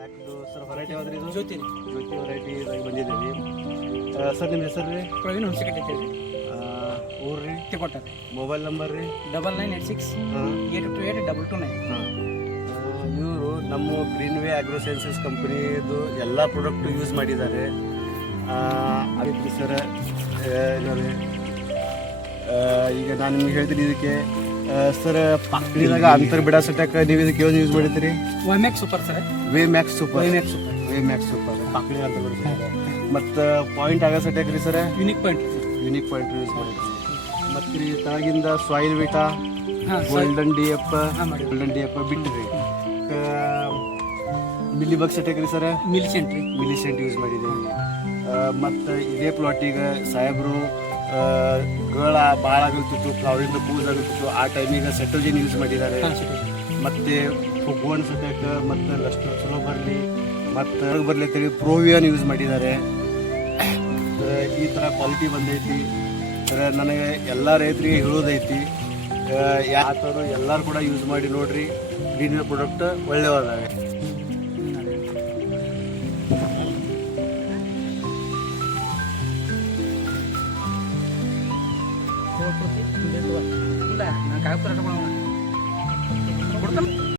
ಬ್ಯಾಕ್ದು sir variety ಯಾವ್ದು ರೀ ಇದು? ಜ್ಯೋತಿ ರೀ. ಜ್ಯೋತಿ ವೆರೈಟಿದಾಗಿ ಬಂದಿದ್ದೀವಿ. ಸರ್ ನಿಮ್ಮ ಹೆಸರು ರೀ? ಪ್ರವೀಣ್ ಹುಣಸೆಕಟ್ಟೆ ರೀ. ಊರು ರೀ? ತಿಕೋಟ ರೀ. ಮೊಬೈಲ್ ನಂಬರ್ ರೀ? 9986 828 229. ಹಾಂ. ಇವರು ನಮ್ಮ ಗ್ರೀನ್ವೇ ಆಗ್ರೋ ಸೈನ್ಸಸ್ ಕಂಪ್ನಿದು ಎಲ್ಲ ಪ್ರಾಡಕ್ಟು ಯೂಸ್ ಮಾಡಿದ್ದಾರೆ. ಅದಕ್ಕೆ ಸರ್ ನೋಡಿ ಈಗ ನಾನು ನಿಮ್ಗೆ ಹೇಳ್ತೀನಿ ಇದಕ್ಕೆ ಸರ್ ಪಾಕ್ಳಿದಾಗ ಅಂತರ್ ಬಿಡ ಸಟ್ಯಾಕ ನೀವು ಇದಕ್ಕೆ ಯಾವ್ದು ಯೂಸ್ ಮಾಡಿದ್ದೀರಿ? Wymax super sir. Wymax super. Wymax super ಪಾಕ್ಳಿ ಅಂತ ಬಿಡ್ತಾರೆ. ಮತ್ತು ಪಾಯಿಂಟ್ ಆಗೋ ಸಟ್ಯಾಕ ರೀ ಸರ್ ಯೂನಿಕ್ ಪಾಯಿಂಟ್ ಯೂಸ್ ಮಾಡಿದ್ರಿ. ಮತ್ತು ರೀ ತಳಗಿಂದ soil vita golden D F ಬಿಟ್ಟಿರಿ. ಮಿಲ್ಲಿ ಬಗ್ ಸಟ್ಯಾಕ ರೀ ಸರ್ ಮಿಲಿಸೆಂಟ್ ಯೂಸ್ ಮಾಡಿದ್ದೀವಿ. ಮತ್ತು ಇದೇ ಪ್ಲಾಟಿಗೆ ಸಾಹೇಬರು ಗಳ ಭಾಳ ಆಗುತ್ತಿತ್ತು, ಫ್ಲವರಿಂದ ಪೂಜ್ ಆಗುತ್ತಿತ್ತು, ಆ ಟೈಮಿಗೆ ಸೆಟೋಜಿನ್ ಯೂಸ್ ಮಾಡಿದ್ದಾರೆ. ಮತ್ತು ಫುಗ್ವನ್ ಸಟ್ಯಾಕ ಮತ್ತು ಲಸ್ಟರ್ ಚಲೋ ಬರಲಿ ಮತ್ತು ಬರಲಿ ಅಂತೇಳಿ ಪ್ರೋವಿಯನ್ ಯೂಸ್ ಮಾಡಿದ್ದಾರೆ. ಈ ಥರ ಕ್ವಾಲಿಟಿ ಬಂದೈತಿ ಸರ್. ನನಗೆ ಎಲ್ಲ ರೈತರಿಗೆ ಹೇಳೋದೈತಿ, ಯಾವ ಥರ ಎಲ್ಲರೂ ಕೂಡ ಯೂಸ್ ಮಾಡಿ ನೋಡ್ರಿ. ಗ್ರೀನ್ವೇ ಪ್ರಾಡಕ್ಟ್ ಒಳ್ಳೆಯದಾವೆ. ನಾನು ಕಾಗದ ಕೊಡ್ತಾನೆ.